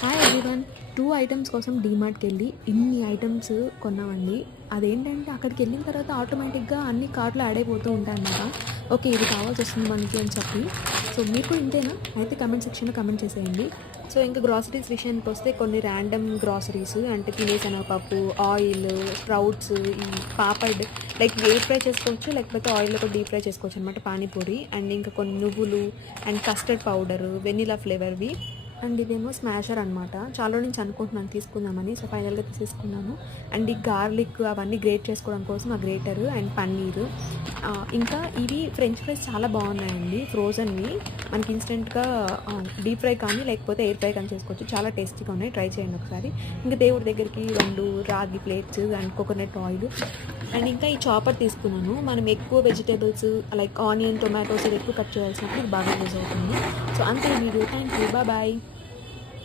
Hi everyone. 2 items కోసం డీమార్ట్‌కి వెళ్ళి ఇన్ని ఐటెమ్స్ కొన్నామండి. అదేంటంటే అక్కడికి వెళ్ళిన తర్వాత ఆటోమేటిక్‌గా అన్ని కార్ట్‌లో యాడ్ అయిపోతూ ఉంటాయన్నమాట. ఓకే, ఇది కావాల్సొస్తుంది మనకి అని చెప్పి. సో మీకు కూడా ఇంతేనా? అయితే కామెంట్ సెక్షన్‌లో కామెంట్ చేసేయండి. సో ఇంకా గ్రాసరీస్ విషయానికొస్తే కొన్ని ర్యాండమ్ గ్రాసరీస్ అంటే తినే శనగపప్పు, ఆయిల్, స్ప్రౌట్స్, ఈ పాపడ్ లైక్ ఎయిర్ ఫ్రై చేసుకోవచ్చు, లేకపోతే ఆయిల్‌లో కూడా డీప్ ఫ్రై చేసుకోవచ్చు అనమాట పానీపూరి. అండ్ ఇంకా కొన్ని నువ్వులు అండ్ కస్టర్డ్ పౌడరు, వెనిలా ఫ్లేవర్‌వి. అండ్ ఇదేమో స్మాషర్ అనమాట. చాలా రోజుల నుంచి అనుకుంటున్నాను తీసుకుందామని. సో ఫైనల్‌గా తీసేసుకున్నాను. అండ్ ఈ గార్లిక్ అవన్నీ గ్రేట్ చేసుకోవడం కోసం ఆ గ్రేటరు అండ్ పన్నీరు. ఇంకా ఇవి ఫ్రెంచ్ ఫ్రైస్ చాలా బాగున్నాయండి ఫ్రోజన్‌వి. మనకి ఇన్‌స్టెంట్‌గా డీప్ ఫ్రై కానీ లేకపోతే ఎయిర్ ఫ్రై కానీ చేసుకోవచ్చు. చాలా టేస్టీగా ఉన్నాయి. ట్రై చేయండి ఒకసారి. ఇంకా దేవుడి దగ్గరికి 2 రాగి plates and coconut oil and ఇంకా ఈ చాపర్ తీసుకున్నాను. మనం ఎక్కువ వెజిటేబుల్స్ లైక్ ఆనియన్, టొమాటోస్ ఎక్కువ కట్ చేయాల్సినప్పుడు ఇది బాగా యూజ్ అవుతుంది. సో అంతే ఈ వీడియో. Thank you. బాయ్.